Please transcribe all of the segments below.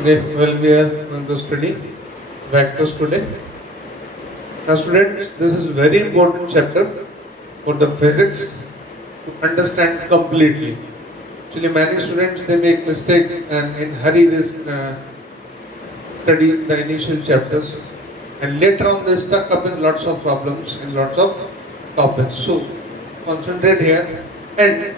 Okay, well, we are going to study vectors today. Now, students, this is very important chapter for the physics to understand completely. Actually, many students they make mistake and in hurry they study the initial chapters, and later on they stuck up in lots of problems in lots of topics. So, concentrate here and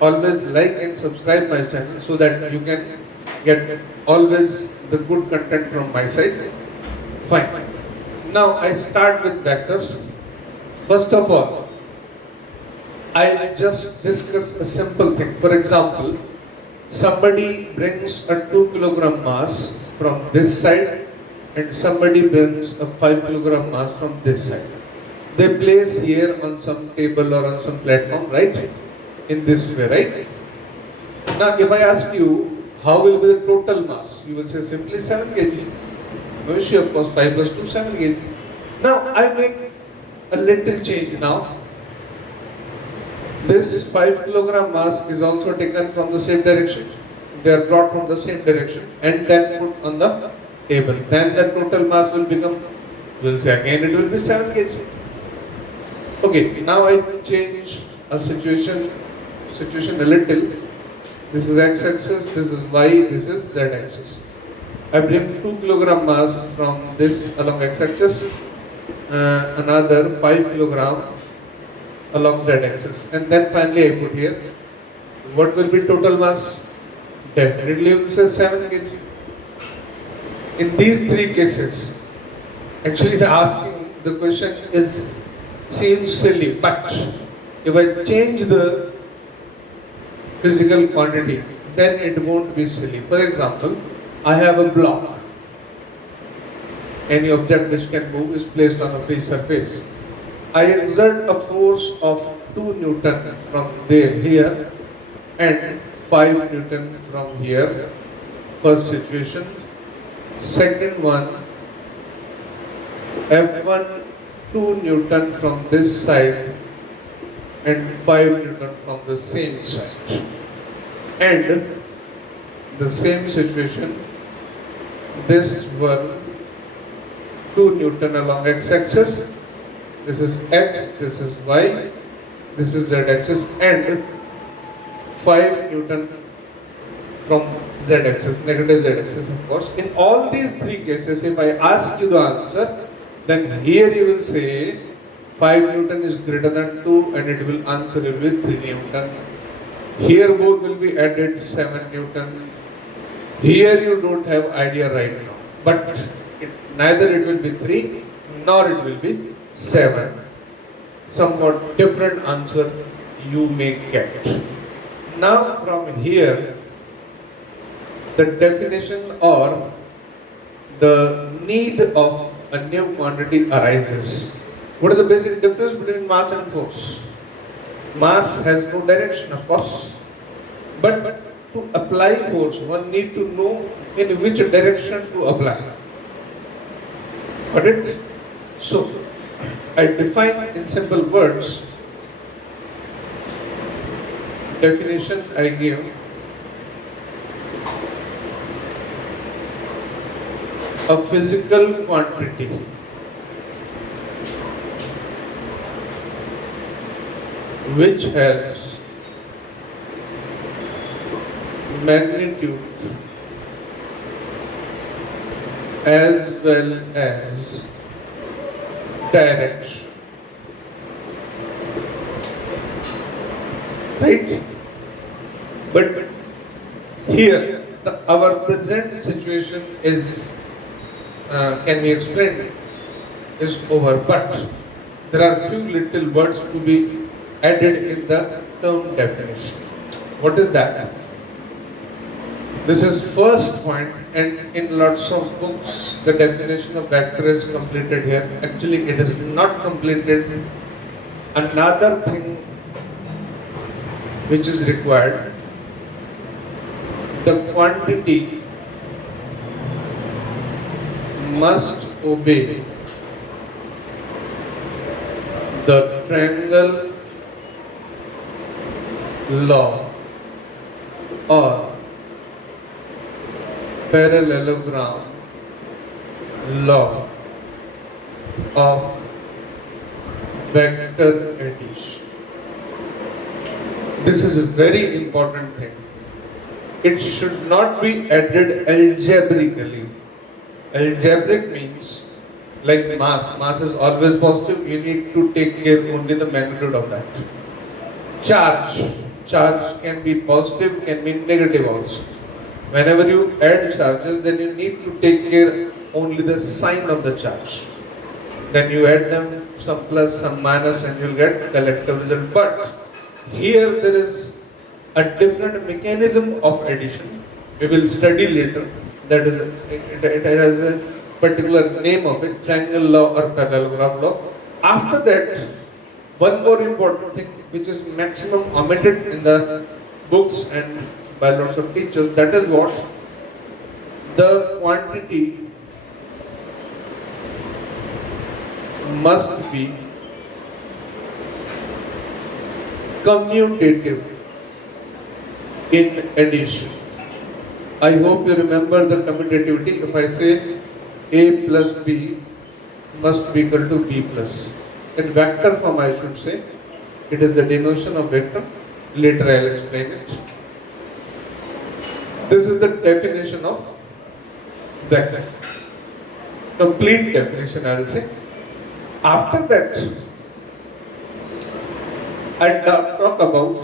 always like and subscribe my channel so that you can get always the good content from my side. Fine. Now I start with vectors. First of all, I just discuss a simple thing. For example, somebody brings a 2 kilogram mass from this side and somebody brings a 5 kilogram mass from this side. They place here on some table or on some platform, right? In this way, right? Now, if I ask you, how will be the total mass? You will say simply 7 kg. No issue, of course, 5 plus 2, 7 kg. Now, I make a little change now. This 5 kilogram mass is also taken from the same direction. They are brought from the same direction and then put on the table. Then the total mass will become, we'll say again, it will be 7 kg. Okay, now I change a situation a little. This is x-axis, this is y, this is z-axis. I bring 2 kilogram mass from this along x-axis, another 5 kilogram along z-axis, and then finally I put here. What will be total mass? Definitely it will say 7 kg. In these three cases, actually the question seems silly, but if I change the physical quantity, then it won't be silly. For example, I have a block. Any object which can move is placed on a free surface. I exert a force of 2 Newton from here and 5 Newton from here. First situation. Second one, F1 2 Newton from this side and 5 Newton from the same side. And the same situation, this one 2 Newton along x-axis, this is x, this is y, this is z-axis, and 5 Newton from z-axis, negative z-axis of course. In all these three cases, if I ask you the answer, then here you will say 5 Newton is greater than 2 and it will answer you with 3 Newton. Here both will be added 7 Newton. Here you don't have idea right now. But neither it will be 3 nor it will be 7. Somewhat different answer you may get. Now from here, the definition or the need of a new quantity arises. What is the basic difference between mass and force? Mass has no direction, of course, but to apply force, one need to know in which direction to apply. Got it? So, I define in simple words, definition I give, a physical quantity which has magnitude as well as direction. Right? But here, our present situation is, can be explained, is over. But there are few little words to be added in the term definition. What is that? This is first point, and in lots of books the definition of vector is completed here. Actually it is not completed. Another thing which is required, the quantity must obey the triangle law or parallelogram law of vector addition. This is a very important thing. It should not be added algebraically. Algebraic means like mass. Mass is always positive. You need to take care only the magnitude of that. Charge. Charge can be positive, can be negative also. Whenever you add charges, then you need to take care only the sign of the charge. Then you add them, some plus, some minus, and you'll get collective result. But here there is a different mechanism of addition. We will study later. That is, it has a particular name of it, triangle law or parallelogram law. After that, one more important thing which is maximum omitted in the books and by lots of teachers, that is what? The quantity must be commutative in addition. I hope you remember the commutativity. If I say A plus B must be equal to B plus. In vector form I should say, it is the denotation of vector. Later I will explain it. This is the definition of vector. Complete definition I will say. After that, I talk about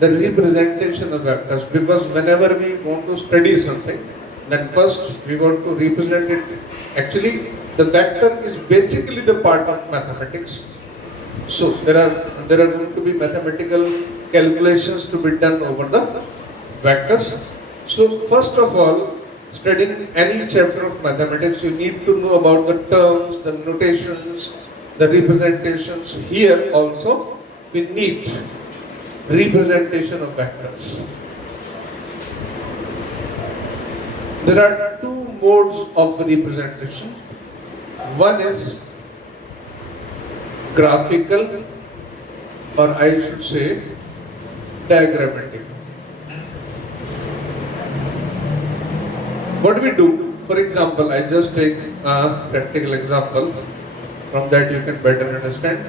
the representation of vectors, because whenever we want to study something, then first we want to represent it. Actually, the vector is basically the part of mathematics. So there are going to be mathematical calculations to be done over the vectors. So first of all, studying any chapter of mathematics, you need to know about the terms, the notations, the representations. Here also, we need representation of vectors. There are two modes of representation. One is graphical, or I should say diagrammatic. What do we do? For example, I just take a practical example. From that you can better understand.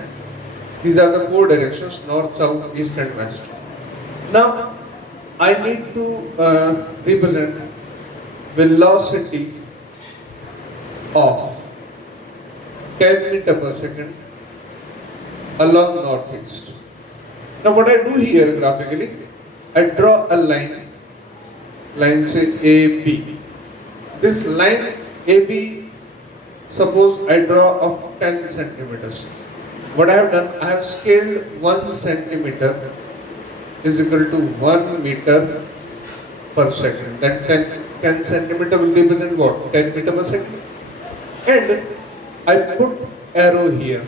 These are the four directions: north, south, east and west. Now, I need to represent velocity of 10 meter per second along northeast. Now what I do here graphically, I draw a line says AB. This line AB, suppose I draw of 10 centimeters. What I have done, I have scaled 1 centimeter is equal to 1 meter per second. Then 10 centimeter will represent what? 10 meter per second. And I put arrow here.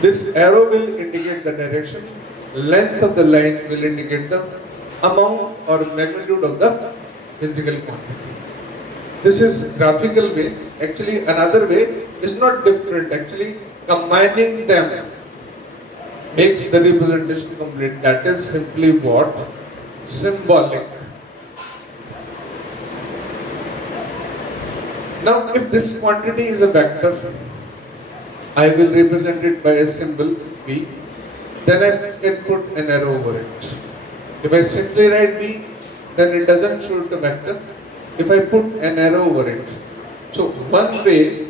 This arrow will indicate the direction. Length of the line will indicate the amount or magnitude of the physical quantity. This is graphical way. Actually, another way is not different. Actually, combining them makes the representation complete. That is simply what? Symbolic. Now, if this quantity is a vector, I will represent it by a symbol V. Then I can put an arrow over it. If I simply write V, then it doesn't show the vector. If I put an arrow over it. So one way,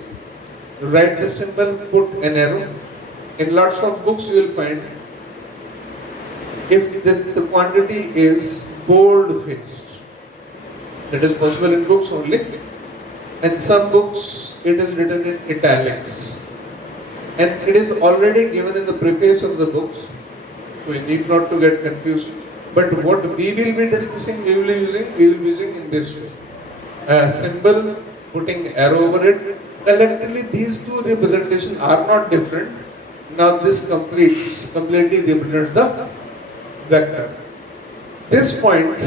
write the symbol, put an arrow. In lots of books you will find, if the quantity is bold-faced, that is possible in books only. In some books it is written in italics. And it is already given in the preface of the books. So you need not to get confused. But what we will be discussing, we will be using in this way. A symbol, putting arrow over it. Collectively, these two representations are not different. Now this completely represents the vector. This point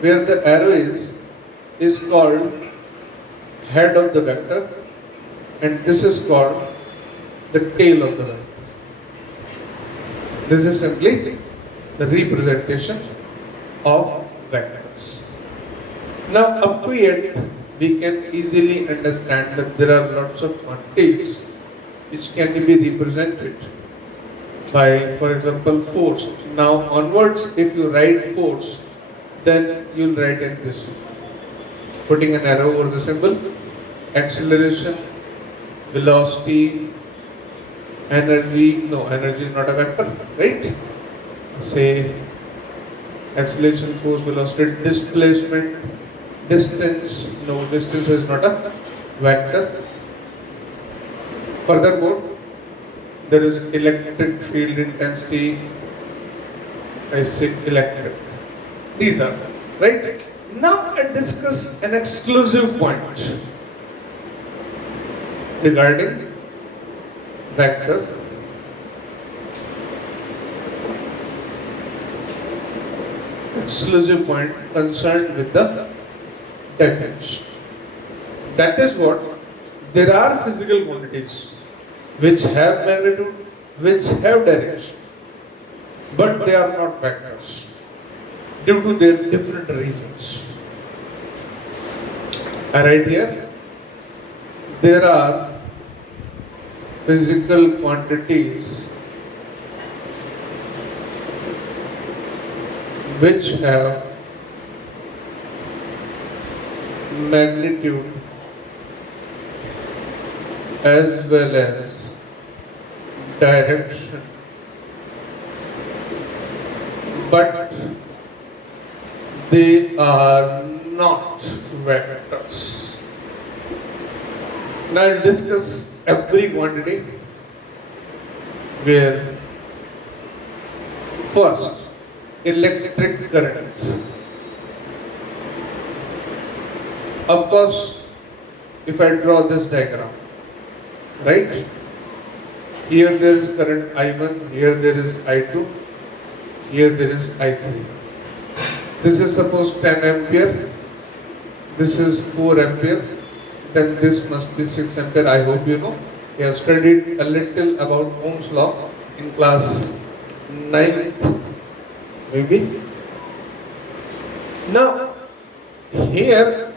where the arrow is called head of the vector, and this is called the tail of the vector. This is simply the representation of vectors. Now, up to yet, we can easily understand that there are lots of quantities which can be represented by, for example, force. Now, onwards, if you write force, then you'll write in this way, putting an arrow over the symbol, acceleration, velocity, energy. No, energy is not a vector, right? Say acceleration, force, velocity, displacement, distance. No, distance is not a vector. Furthermore, there is electric field intensity. I say electric. These are right. Now I discuss an exclusive point regarding vector. Exclusive point concerned with the definition. That is what there are physical quantities which have magnitude, which have direction, but they are not vectors due to their different reasons. I write here, there are physical quantities which have magnitude as well as direction, but they are not vectors. Now I'll discuss every quantity where first electric current. Of course, if I draw this diagram, right? Here there is current I1, here there is I2, here there is I3. This is suppose 10 ampere, this is 4 ampere, then this must be 6 ampere. I hope you know. You have studied a little about Ohm's law in class 9th, maybe. Now, here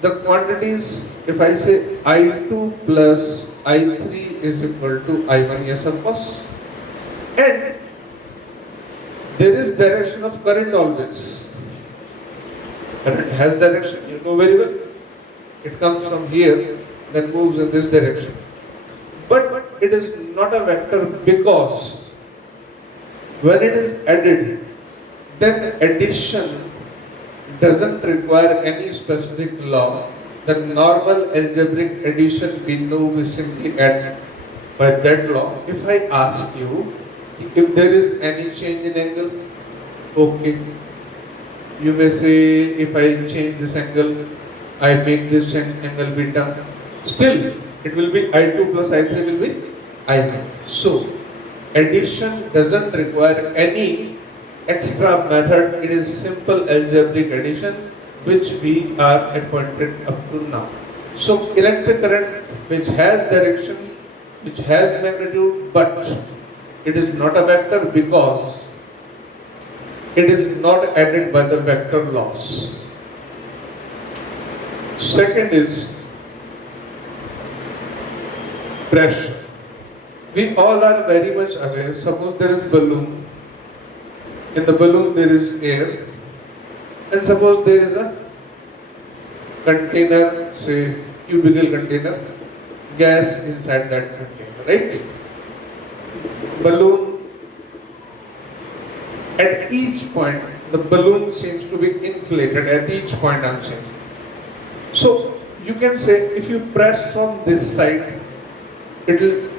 the quantities, if I say I2 plus I3 is equal to I1, yes of course. And there is direction of current always. Current has direction, you know very well. It comes from here, then moves in this direction. But it is not a vector because when it is added, then addition doesn't require any specific law. The normal algebraic addition we know we simply add by that law. If I ask you if there is any change in angle, okay. You may say if I change this angle, I make this angle beta. Still, it will be I2 plus I3 will be I1. So, addition doesn't require any extra method. It is simple algebraic addition which we are acquainted up to now. So, electric current which has direction, which has magnitude, but it is not a vector because it is not added by the vector laws. Second is pressure. We all are very much aware. Suppose there is balloon. In the balloon there is air. And suppose there is a container, say cubical container, gas inside that container, right? Balloon. At each point, the balloon seems to be inflated. At each point, I'm saying. So you can say if you press from this side, it will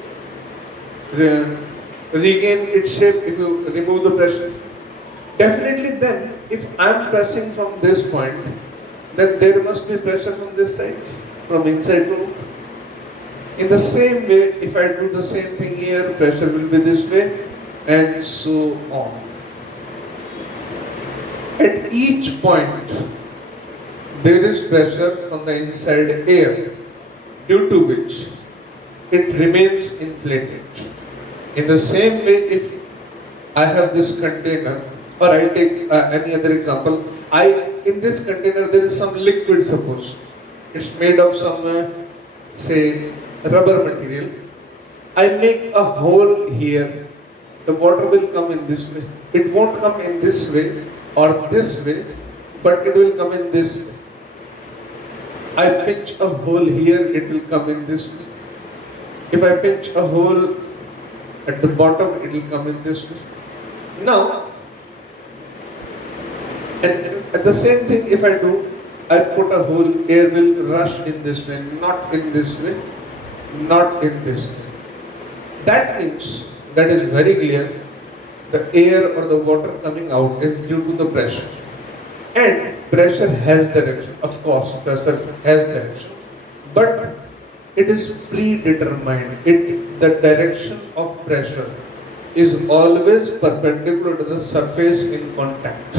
regain its shape if you remove the pressure. Definitely then, if I'm pressing from this point, then there must be pressure from this side, from inside to out. In the same way, if I do the same thing here, pressure will be this way, and so on. At each point, there is pressure from the inside air, due to which it remains inflated. In the same way, if I have this container Or I'll take any other example. In this container there is some liquid, suppose. It's made of some, say, rubber material. I make a hole here. The water will come in this way. It won't come in this way or this way, but it will come in this way. I pinch a hole here, it will come in this way. If I pinch a hole at the bottom, it will come in this way. Now, and the same thing if I do, I put a hole, air will rush in this way, not in this way, not in this way. That means, that is very clear, the air or the water coming out is due to the pressure. And pressure has direction, of course, pressure has direction, but it is predetermined. The direction of pressure is always perpendicular to the surface in contact.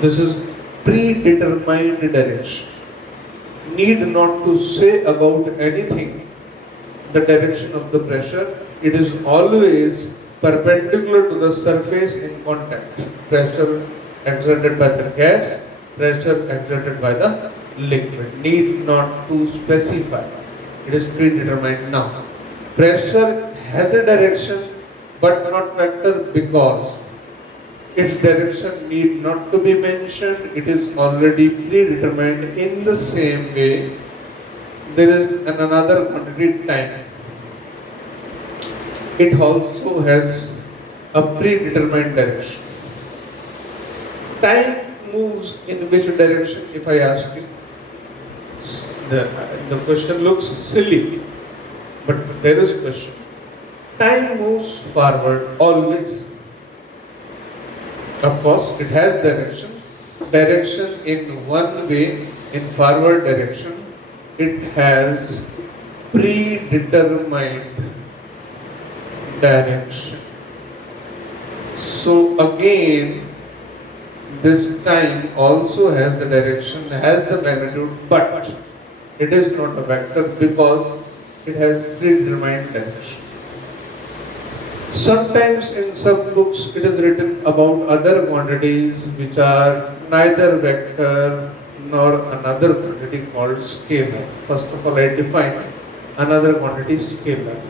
This is predetermined direction. Need not to say about anything the direction of the pressure. It is always perpendicular to the surface in contact. Pressure exerted by the gas, pressure exerted by the liquid. Need not to specify. It is predetermined now. Pressure has a direction but not vector because its direction need not to be mentioned. It is already predetermined. In the same way, there is another quantity, time. It also has a predetermined direction. Time moves in which direction, if I ask you? The question looks silly, but there is a question. Time moves forward always. Of course, it has direction. Direction in one way, in forward direction. It has predetermined direction. So again, this time also has the direction, has the magnitude, but it is not a vector because it has predetermined direction. Sometimes in some books it is written about other quantities which are neither vector nor another quantity called scalar. First of all, I define another quantity, scalar.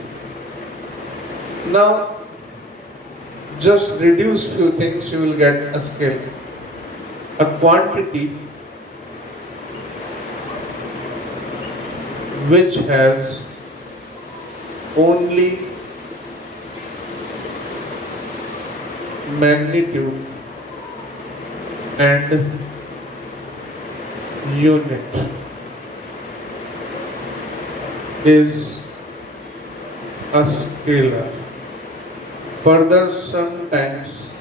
Now, just reduce few things, you will get a scalar. A quantity which has only magnitude and unit is a scalar. Further, sometimes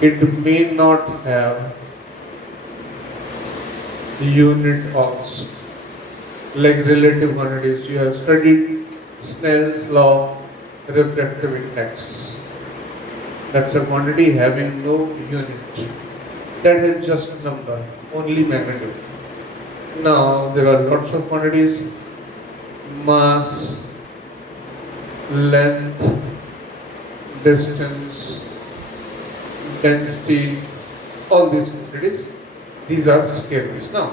it may not have unit also. Like relative quantities, you have studied Snell's law, refractive index. That's a quantity having no unit. That is just a number, only magnitude. Now there are lots of quantities: mass, length, distance, density, all these quantities. These are scalars. Now,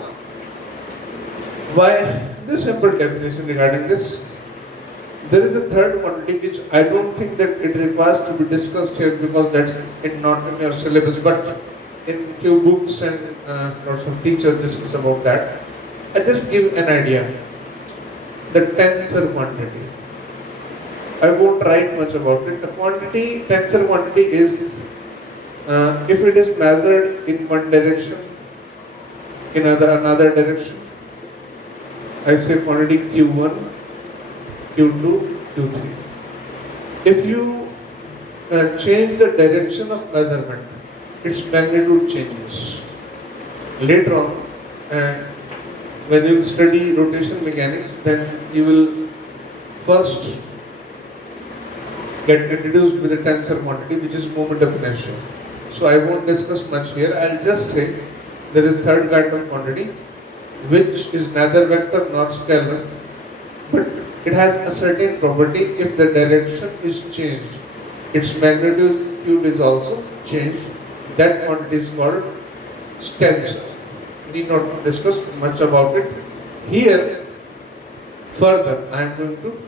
why this simple definition regarding this? There is a third quantity which I don't think that it requires to be discussed here because that's not in your syllabus, but in few books and lots of teachers discuss about that. I just give an idea. The tensor quantity. I won't write much about it. The quantity, tensor quantity is, if it is measured in one direction, in another direction, I say quantity Q1, Q2, Q3. If you change the direction of measurement, its magnitude changes. Later on, when you study rotation mechanics, then you will first get introduced with the tensor quantity, which is moment of inertia. So I won't discuss much here. I'll just say there is third kind of quantity, which is neither vector nor scalar, but It has a certain property. If the direction is changed, its magnitude is also changed. That quantity is called tensor. Need not discuss much about it. Here, further, I am going to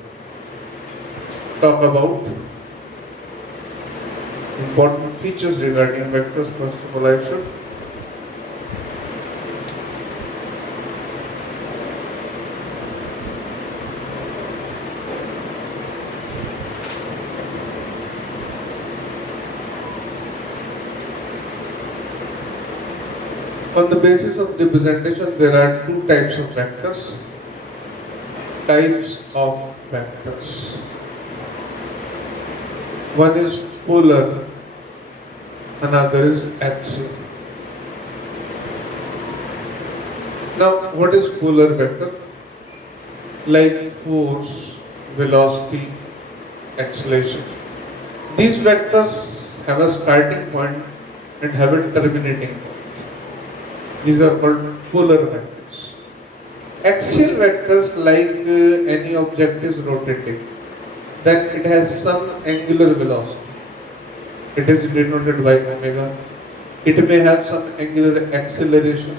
talk about important features regarding vectors. First of all, I should on the basis of representation, there are two types of vectors. Types of vectors. One is polar, another is axial. Now, what is polar vector? Like force, velocity, acceleration. These vectors have a starting point and have a terminating point. These are called polar vectors. Axial vectors, like any object is rotating, then it has some angular velocity. It is denoted by omega. It may have some angular acceleration.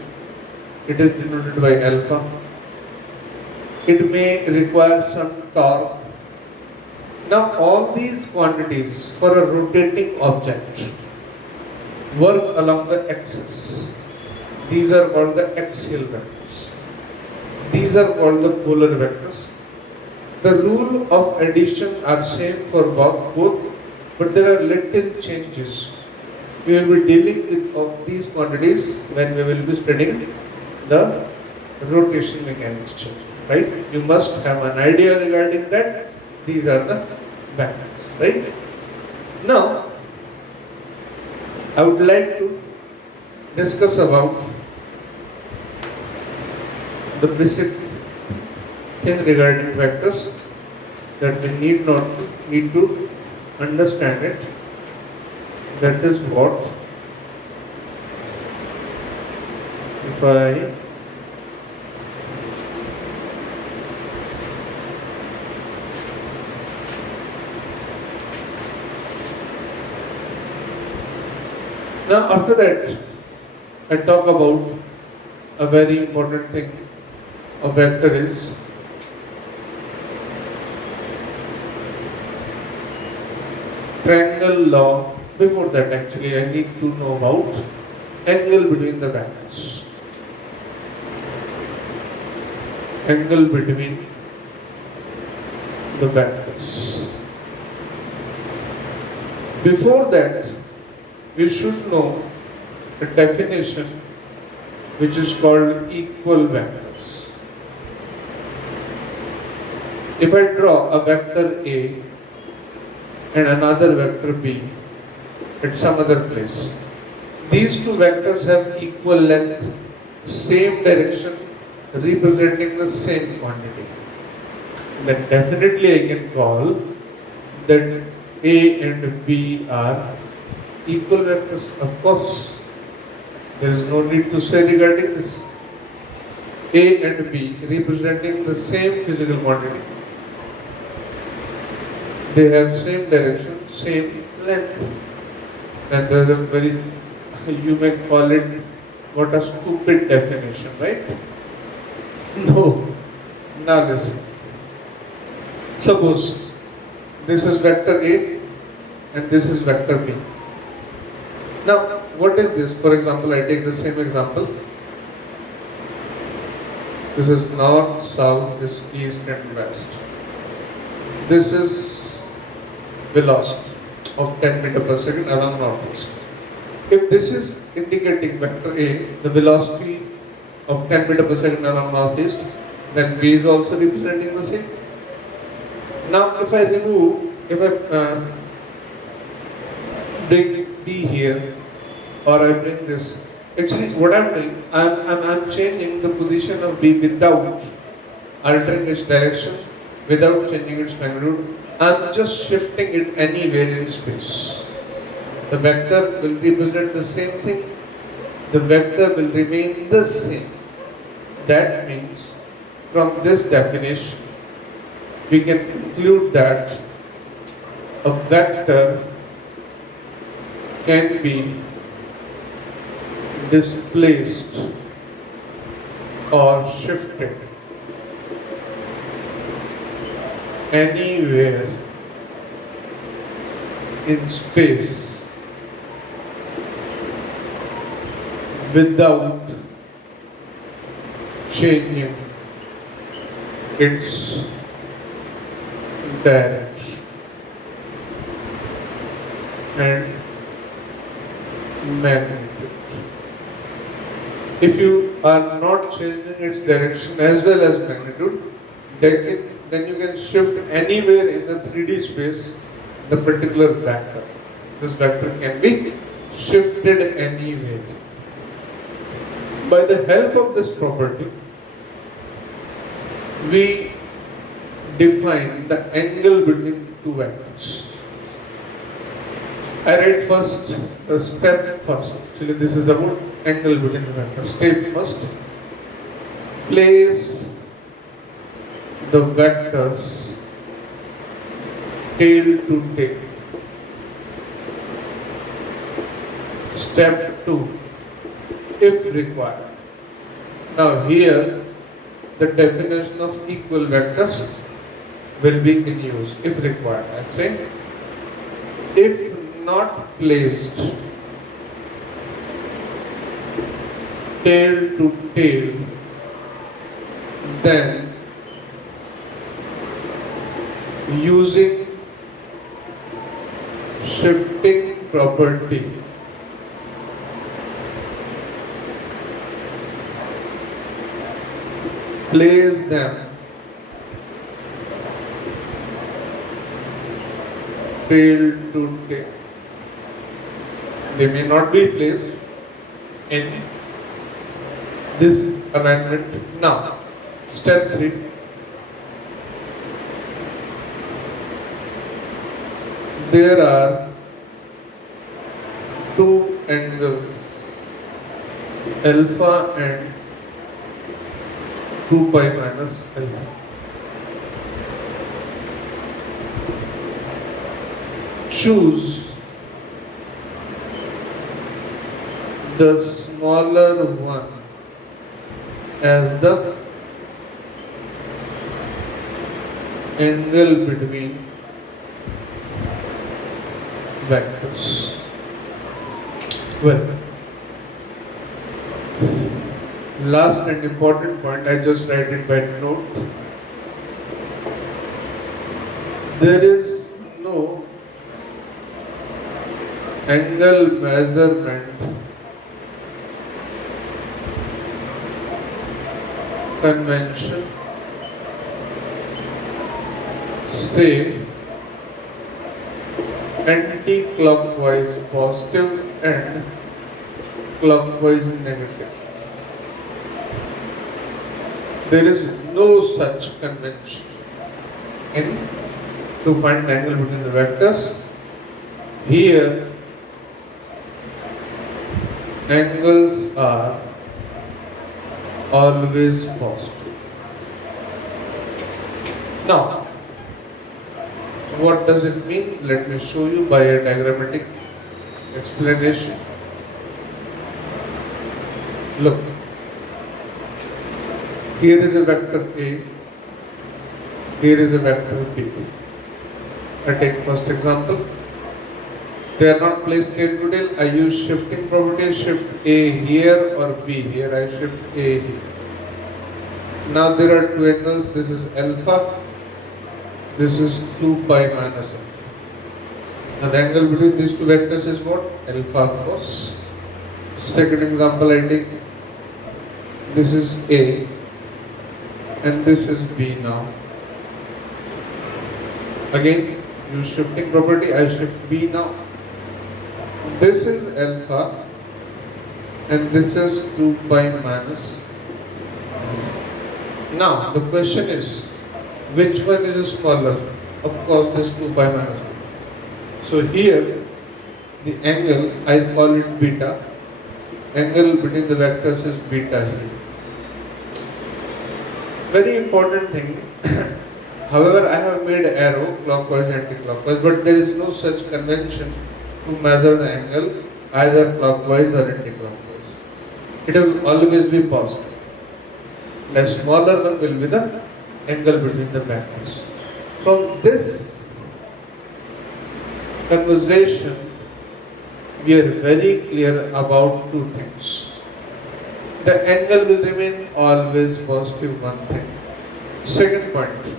It is denoted by alpha. It may require some torque. Now all these quantities for a rotating object work along the axis. These are called the axial vectors. These are called the polar vectors. The rule of addition are same for both, but there are little changes. We will be dealing with these quantities when we will be studying the rotation mechanics, right? You must have an idea regarding that. These are the vectors, right? Now, I would like to discuss about the basic thing regarding vectors that we need to understand it. That is what, if I now after that I talk about a very important thing. A vector is triangle law. Before that, actually, I need to know about angle between the vectors. Angle between the vectors. Before that, we should know a definition which is called equal vectors. If I draw a vector A and another vector B at some other place, these two vectors have equal length, same direction, representing the same quantity. Then definitely I can call that A and B are equal vectors. Of course, there is no need to say regarding this. A and B representing the same physical quantity. They have same direction, same length. And there is a very, you may call it, what a stupid definition, right? No. Now listen. Suppose this is vector A and this is vector B. Now, what is this? For example, I take the same example. This is north, south, this is east and west. This is velocity of 10 meter per second along northeast. If this is indicating vector A, the velocity of 10 meter per second along northeast, then B is also representing the same. Now, if I bring B here, or I bring this, actually what I'm doing, I'm changing the position of B without altering its direction, without changing its magnitude. I'm just shifting it anywhere in space. The vector will represent the same thing. The vector will remain the same. That means, from this definition, we can conclude that a vector can be displaced or shifted anywhere in space without changing its direction and magnitude. If you are not changing its direction as well as magnitude, then you can shift anywhere in the 3D space the particular vector. This vector can be shifted anywhere. By the help of this property, we define the angle between two vectors. I write first the step first. Actually, this is about angle between the vectors. Step first. Place the vectors tail to tail. Step 2. If required. Now here the definition of equal vectors will be in use if required. I am saying if not placed tail to tail, then using shifting property place them tail to tail. They may not be placed in this alignment now. Step 3. There are two angles, alpha and 2 pi minus alpha. Choose the smaller one as the angle between vectors. Well, last and important point, I just write it by note. There is no angle measurement convention, say anti-clockwise positive and clockwise negative. There is no such convention in to find angle between the vectors. Here angles are always positive. Now, what does it mean? Let me show you by a diagrammatic explanation. Look, here is a vector A, here is a vector B. I take first example. They are not placed tail to tail. I use shifting property, shift A here or B here. I shift A here. Now there are two angles. This is alpha. This is 2 pi minus alpha. Now the angle between these two vectors is what? Alpha, of course. Second example I take. This is A and this is B now. Again, use shifting property. I shift B now. This is alpha and this is 2 pi minus alpha. Now the question is, which one is smaller? Of course this 2 pi minus alpha. So here the angle, I call it beta. Angle between the vectors is beta here. Very important thing, However, I have made arrow clockwise and anti-clockwise, but there is no such convention to measure the angle either clockwise or anti-clockwise. It will always be positive. The smaller one will be the angle between the vectors. From this conversation, we are very clear about two things. The angle will remain always positive, one thing. Second point,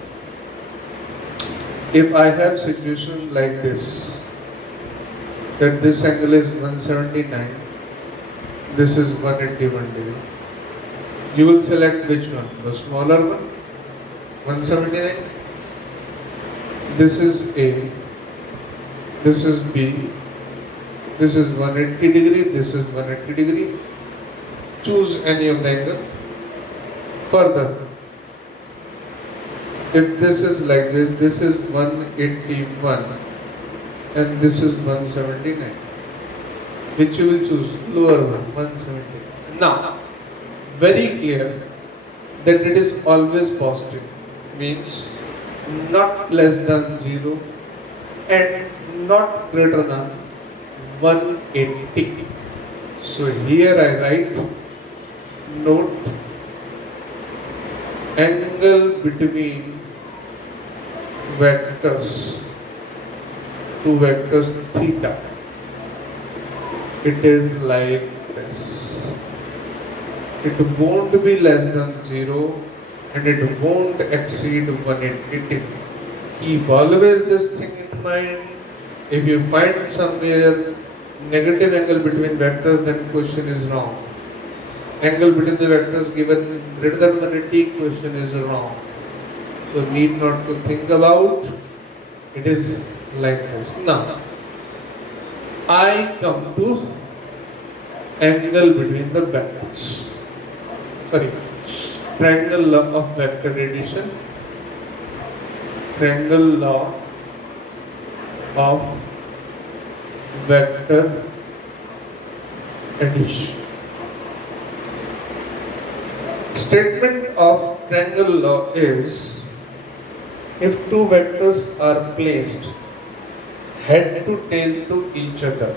if I have situation like this, that this angle is 179, this is 181 degree. You will select which one? The smaller one, 179. This is A, this is B, this is 180 degree, this is 180 degree. Choose any of the angle. Further, if this is like this is 181 and this is 179. Which you will choose? Lower one, 170. Now, very clear that it is always positive. Means not less than 0 and not greater than 180. So here I write note angle between vectors, two vectors theta. It is like this. It won't be less than 0 and it won't exceed 180. Keep always this thing in mind. If you find somewhere negative angle between vectors, then question is wrong. Angle between the vectors given greater than 180, question is wrong. So need not to think about. It is like this. Now, I come to angle between the vectors. Sorry, triangle law of vector addition. Triangle law of vector addition. Statement of triangle law is, if two vectors are placed head to tail to each other.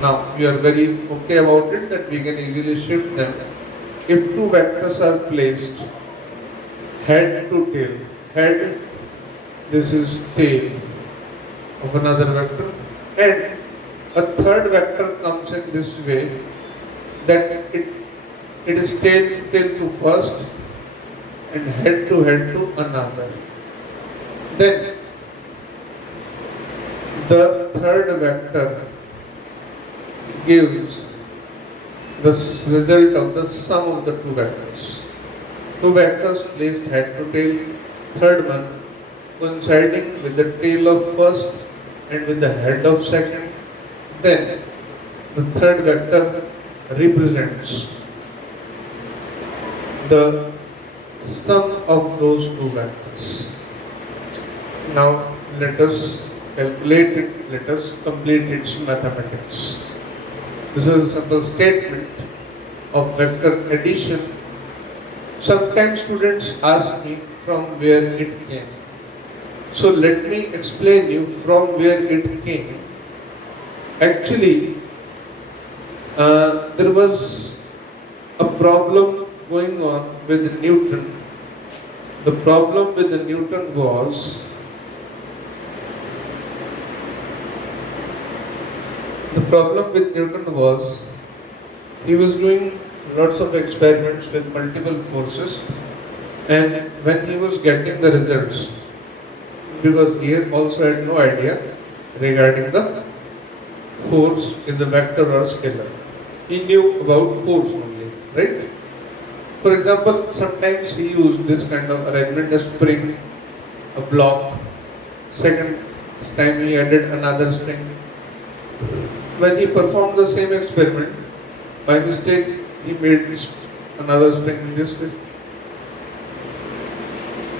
Now we are very okay about it that we can easily shift them. If two vectors are placed head to tail, head, this is tail of another vector, and a third vector comes in this way, that it is tail to first and head to another. Then the third vector gives the result of the sum of the two vectors. Two vectors placed head to tail, third one coinciding with the tail of first and with the head of second. Then the third vector represents the sum of those two vectors. Now let us calculate it, let us complete its mathematics. This is a simple statement of vector addition. Sometimes students ask me from where it came. So let me explain you from where it came. Actually, there was a problem going on with Newton. The problem with Newton was he was doing lots of experiments with multiple forces, and when he was getting the results, because he also had no idea regarding the force is a vector or scalar. He knew about force only, right? For example, sometimes he used this kind of arrangement, a spring, a block. Second time he added another spring. When he performed the same experiment, by mistake he made another spring in this way.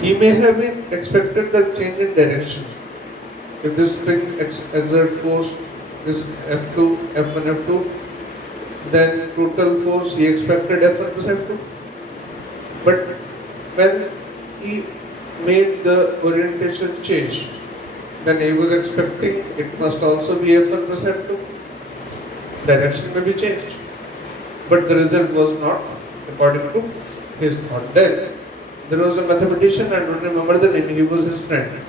He may have been expected the change in direction. If this spring exert force, this F2, F1, F2, then total force he expected F1 plus F2. But when he made the orientation change. Then he was expecting it must also be F1 plus F2. Direction may be changed. But the result was not according to his thought. Then there was a mathematician, I don't remember the name, he was his friend.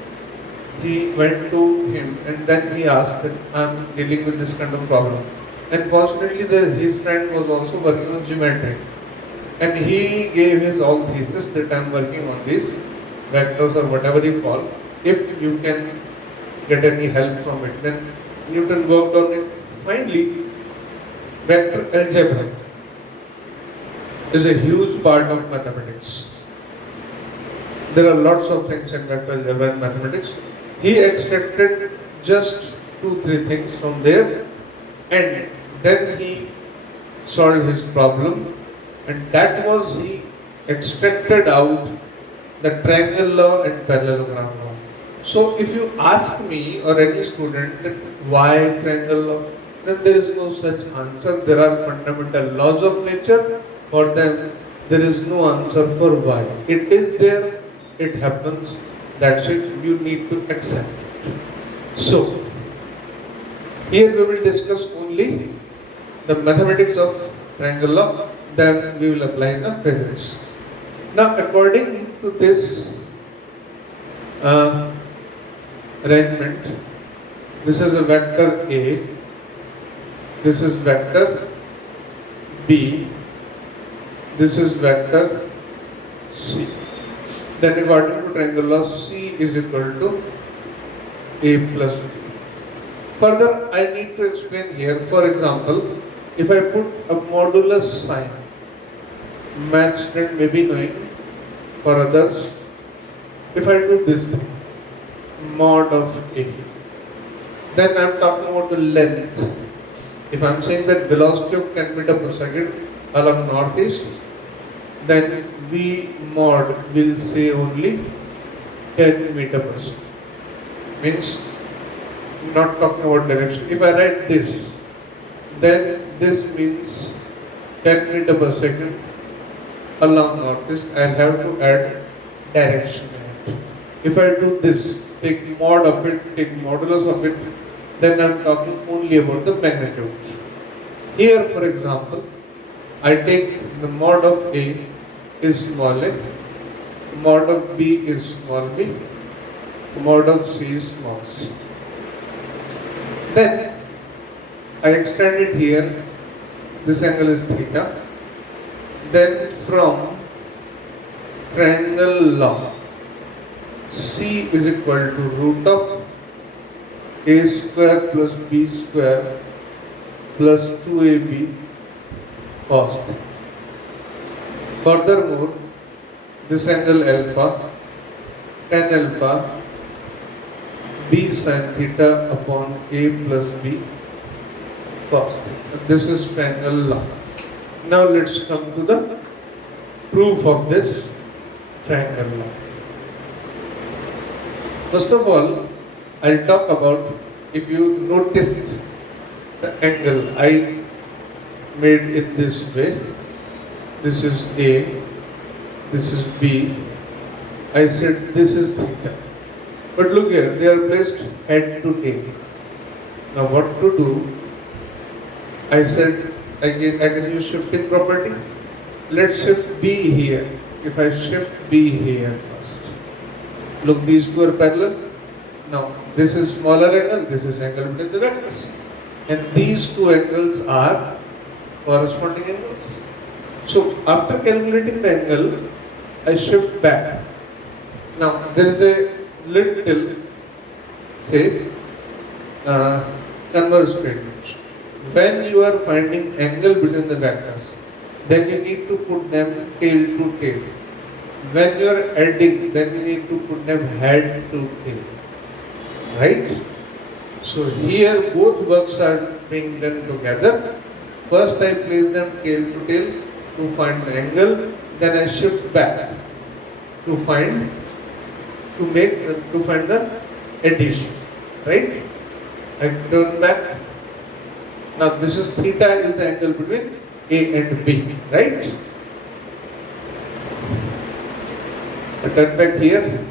He went to him and then he asked that I'm dealing with this kind of problem. And fortunately his friend was also working on geometry. And he gave his all thesis that I'm working on these vectors or whatever you call. If you can get any help from it, then Newton worked on it. Finally, vector algebra is a huge part of mathematics. There are lots of things in vector algebra and mathematics. He extracted just 2-3 things from there and then he solved his problem, and that was he extracted out the triangle law and parallelogram law. So if you ask me or any student that why triangle law, then there is no such answer. There are fundamental laws of nature. For them, there is no answer for why. It is there, it happens, that's it, you need to accept it. So, here we will discuss only the mathematics of triangle law, then we will apply the physics. Now, according to this arrangement, this is a vector A, this is vector B, this is vector C. Then according to triangle law, C is equal to A plus B. Further, I need to explain here. For example, if I put a modulus sign, math student may be knowing, for others, if I do this thing, mod of A, then I am talking about the length. If I am saying that velocity of 10 meters per second along northeast, then V mod will say only 10 meters per second. Means not talking about direction. If I write this, then this means 10 meters per second along northeast. I have to add direction in it. If I do this, take mod of it, take modulus of it, then I am talking only about the magnitude. Here, for example, I take the mod of A is small a, mod of B is small b, mod of C is small c. Then I extend it here, this angle is theta. Then from triangle law, C is equal to root of A square plus B square plus 2AB cos theta. Furthermore, this angle alpha, tan alpha, B sin theta upon A plus B cos theta. This is triangle law. Now let's come to the proof of this triangle law. First of all, I'll talk about, if you noticed the angle I made in this way, this is A, this is B, I said this is theta. But look here, they are placed head to tail. Now what to do? I said, I can use shifting property. Let's shift B here. If I shift B here first. Look, these two are parallel. Now, this is smaller angle, this is angle between the vectors. And these two angles are corresponding angles. So, after calculating the angle, I shift back. Now, there is a little, say, converse statement. When you are finding angle between the vectors, then you need to put them tail to tail. When you are adding, then you need to put them head to tail. Right? So here both works are being done together. First I place them tail to tail to find the angle, then I shift back to find the addition. Right? I turn back. Now this is theta is the angle between A and B, right? I turn back here,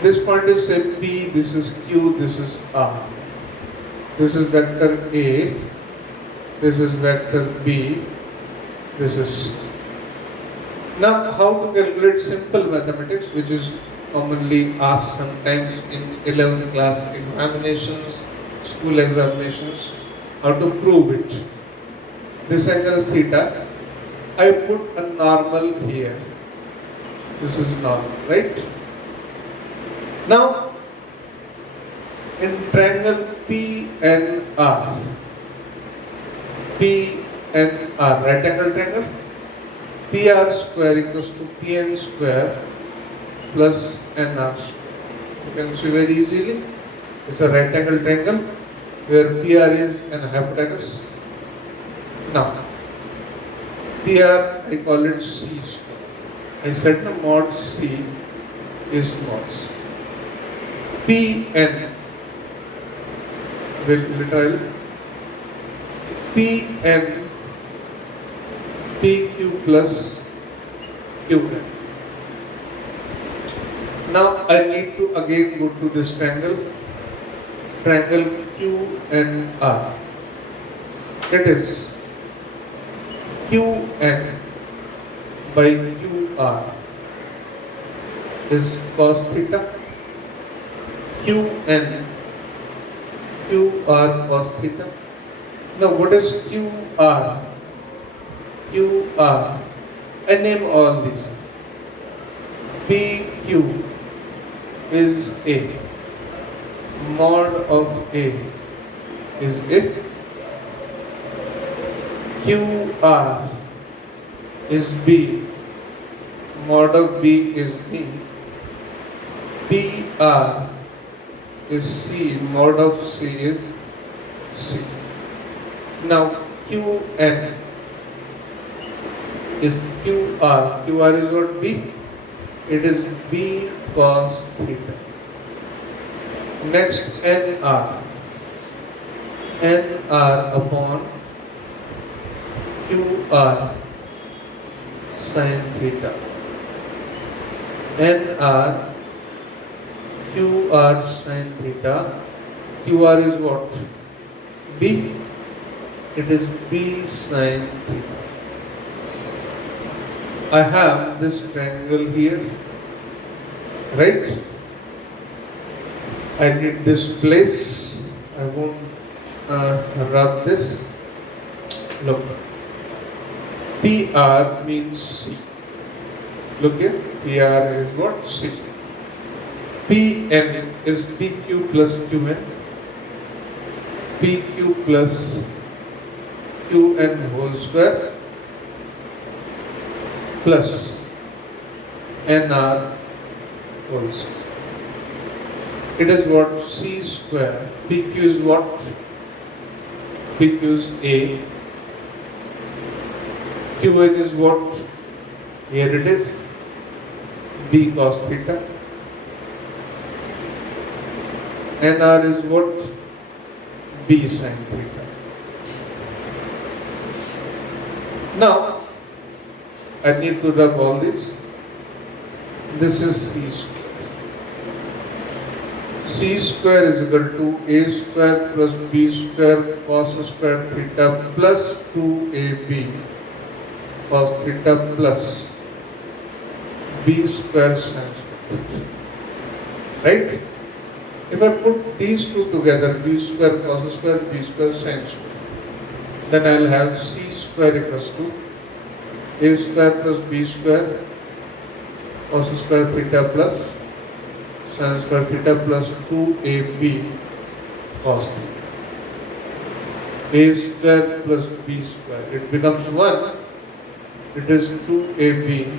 This point is say P, this is Q, this is R. This is vector A, this is vector B, this is C. Now, how to calculate simple mathematics, which is commonly asked sometimes in 11th class examinations, school examinations, how to prove it. This angle is theta. I put a normal here. This is normal, right? Now, in triangle PNR, right angle triangle, PR square equals to PN square plus NR square. You can see very easily. It's a right angle triangle where PR is an hypotenuse. Now, PR I call it C square. I said the mod C is mod C. Pn will literal Pn PQ plus Qn. Now I need to again go to this triangle QNR. That is Qn by QR is cos theta. Qn QR cos theta. Now what is QR? QR. I name all these. PQ is A. Mod of A is A. QR is B. Mod of B is B. PR is C. Mod of C is C. Now Qn is QR. QR is what? B. It is B cos theta. Next NR. NR upon QR sin theta. NR QR sin theta. QR is what? B. It is B sin theta. I have this triangle here, right? I need this place. I won't rub this. Look, PR means C. Look here, PR is what? C. PN is PQ plus QN. PQ plus QN whole square plus NR whole square. It is what? C square. PQ is what? PQ is A. QN is what? Here it is. B cos theta. NR is what? B sin theta. Now, I need to rub all this. This is C square. C square is equal to A square plus B square cos square theta plus 2AB cos theta plus B square sin square theta. Right? If I put these two together, B square cos square, B square sin square, then I will have C square equals to A square plus B square cos square theta plus sin square theta plus 2AB cos theta. A square plus B square. It becomes 1. It is 2AB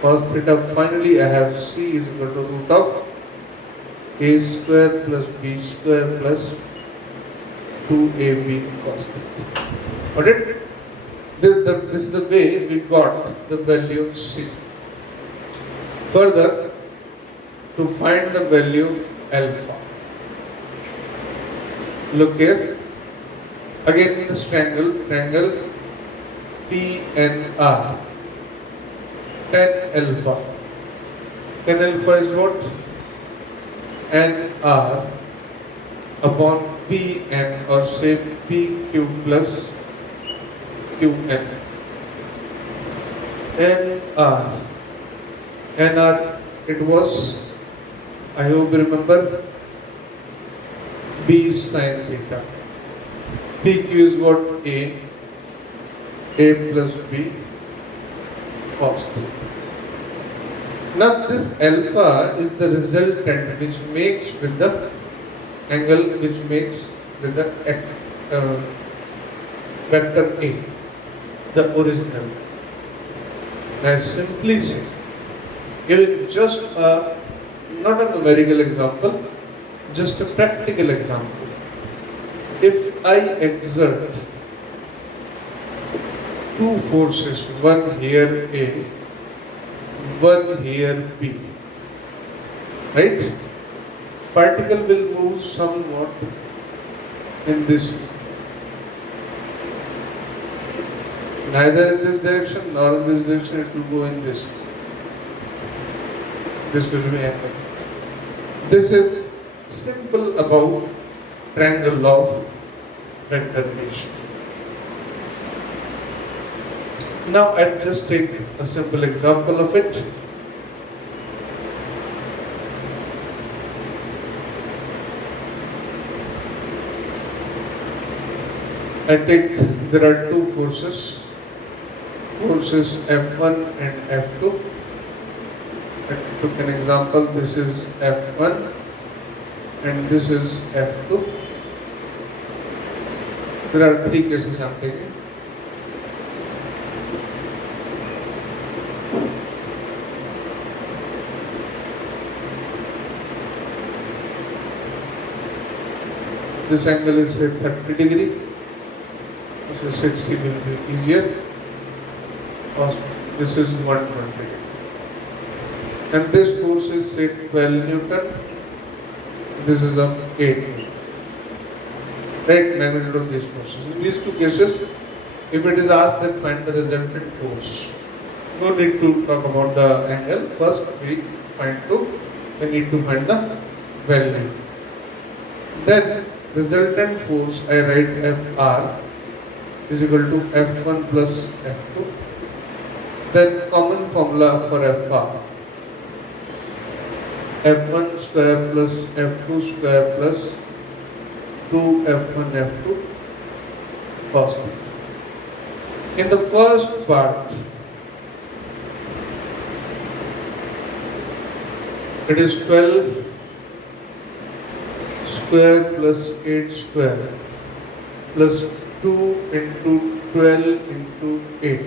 cos theta. Finally, I have C is equal to root of A square plus B square plus 2AB cos theta. Got it? This is the way we got the value of C. Further, to find the value of alpha, look here. Again in this triangle PNR, tan alpha. Tan alpha is what? n r upon Pn, or say Pq plus Qn. Nr. Nr, it was, I hope you remember, B sin theta. PQ is what? A plus B cos theta. Now this alpha is the resultant which makes with the angle which makes with the vector A, the original. I simply say, giving just not a numerical example, just a practical example. If I exert two forces, one here A, one here B, right? Particle will move somewhat in this, neither in this direction nor in this direction, it will go in this. This will be angle. This is simple about triangle of vector ratio. Now I'll just take a simple example of it. I take, there are two forces F1 and F2. I took an example, this is F1 and this is F2. There are three cases I am taking. This angle is say 30 degree. So 60 will be easier. This is 120. And this force is say 12 Newton. This is of 8 Newton. Right, magnitude of these forces. In these two cases, if it is asked that find the resultant force, no need to talk about the angle. First we need to find the value. Then resultant force, I write Fr is equal to F1 plus F2. Then common formula for Fr, F1 square plus F2 square plus 2F1 F2 cos theta. In the first part, it is 12 square plus 8 square plus 2 into 12 into 8.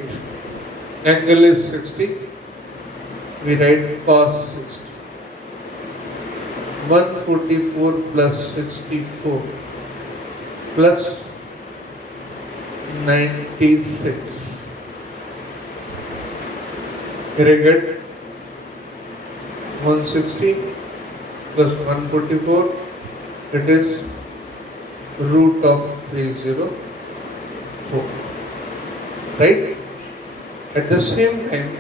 Angle is 60. We write cos 60. 144 plus 64 plus 96. Here I get 160 plus 144. It is root of 304. Right? At the same time,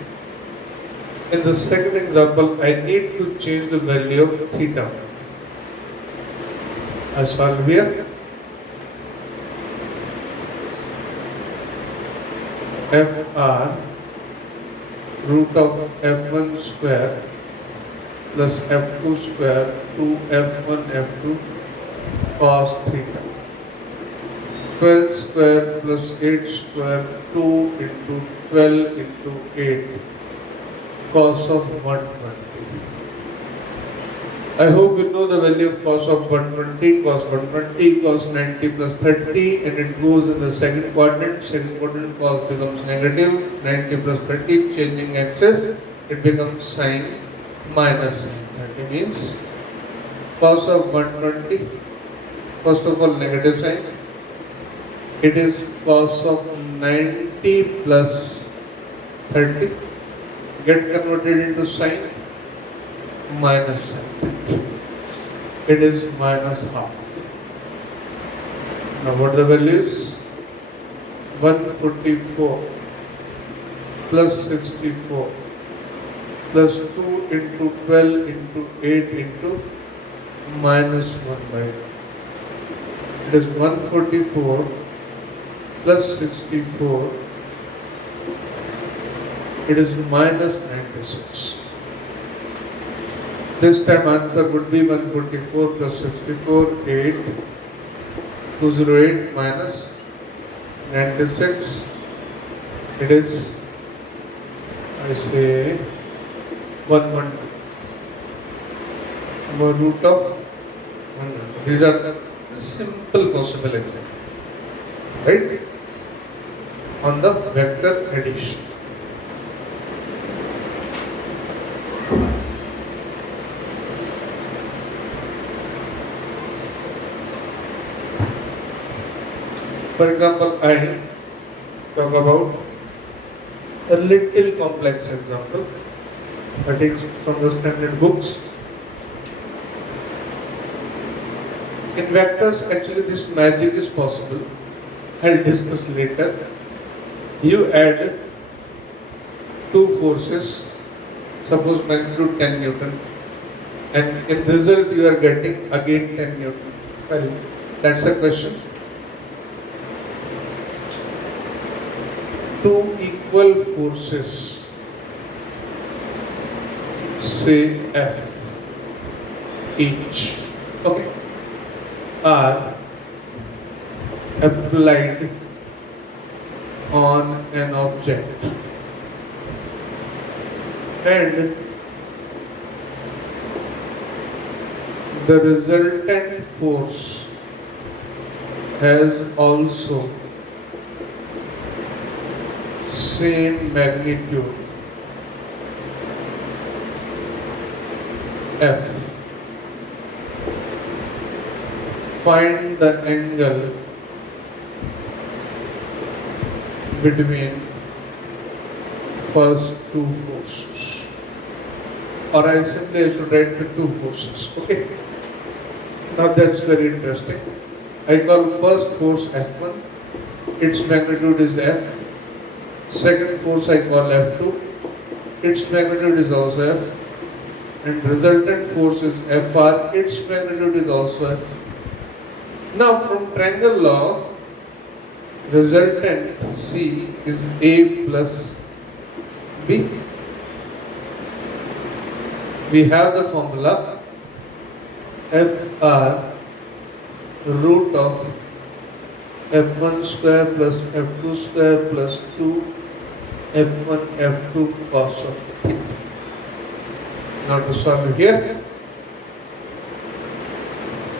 in the second example, I need to change the value of theta. I solve here. Fr root of F1 square plus F2 square 2F1 F2 cos theta. 12 square plus 8 square 2 into 12 into 8 cos of 120. I hope you know the value of cos of 120. Cos 120 cos 90 plus 30, and it goes in the second quadrant. Second quadrant cos becomes negative. 90 plus 30, changing axis, it becomes sine minus sine. That means cos of 120, first of all negative sign. It is cos of 90 plus 30. Get converted into sine, minus sine. It is minus half. Now what the value is? 144 plus 64 plus 2 into 12 into 8 into minus 1 by 2. It is 144 plus 64. It is minus 96. This time answer would be 144 plus 64, 8, 208 minus 96. It is, I say, 112. Root of 112. These are the simple possible examples, right? On the vector addition. For example, I talk about a little complex example that is from the standard books. In vectors, actually this magic is possible. I'll discuss later. You add two forces, suppose magnitude 10 Newton, and in result you are getting again 10 Newton. Well, that's a question. Two equal forces, say F each, okay, are applied on an object, and the resultant force has also same magnitude F. Find the angle between first two forces, or I simply should write the two forces. Okay. Now that's very interesting. I call first force F1. Its magnitude is F. Second force I call F2. Its magnitude is also F. And resultant force is Fr. Its magnitude is also F. Now from triangle law, resultant C is A plus B. We have the formula Fr root of F1 square plus F2 square plus 2 F1 F2 cos of theta. Now to solve here,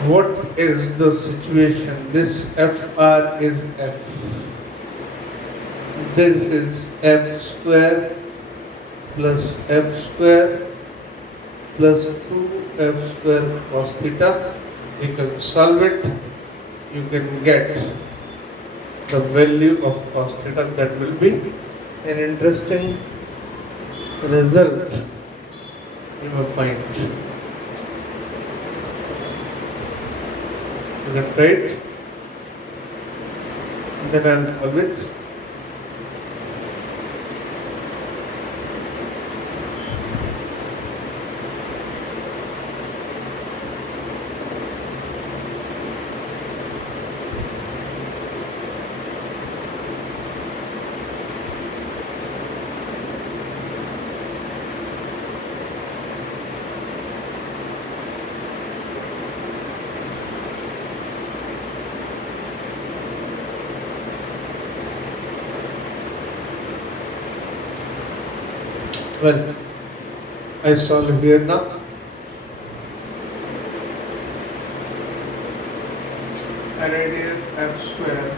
what is the situation? This Fr is F. This is F square plus F square plus 2F square cos theta. You can solve it. You can get the value of cos theta. That will be an interesting result you will find. You can try it, and then I'll solve it. Well, I solve here now. I write here F square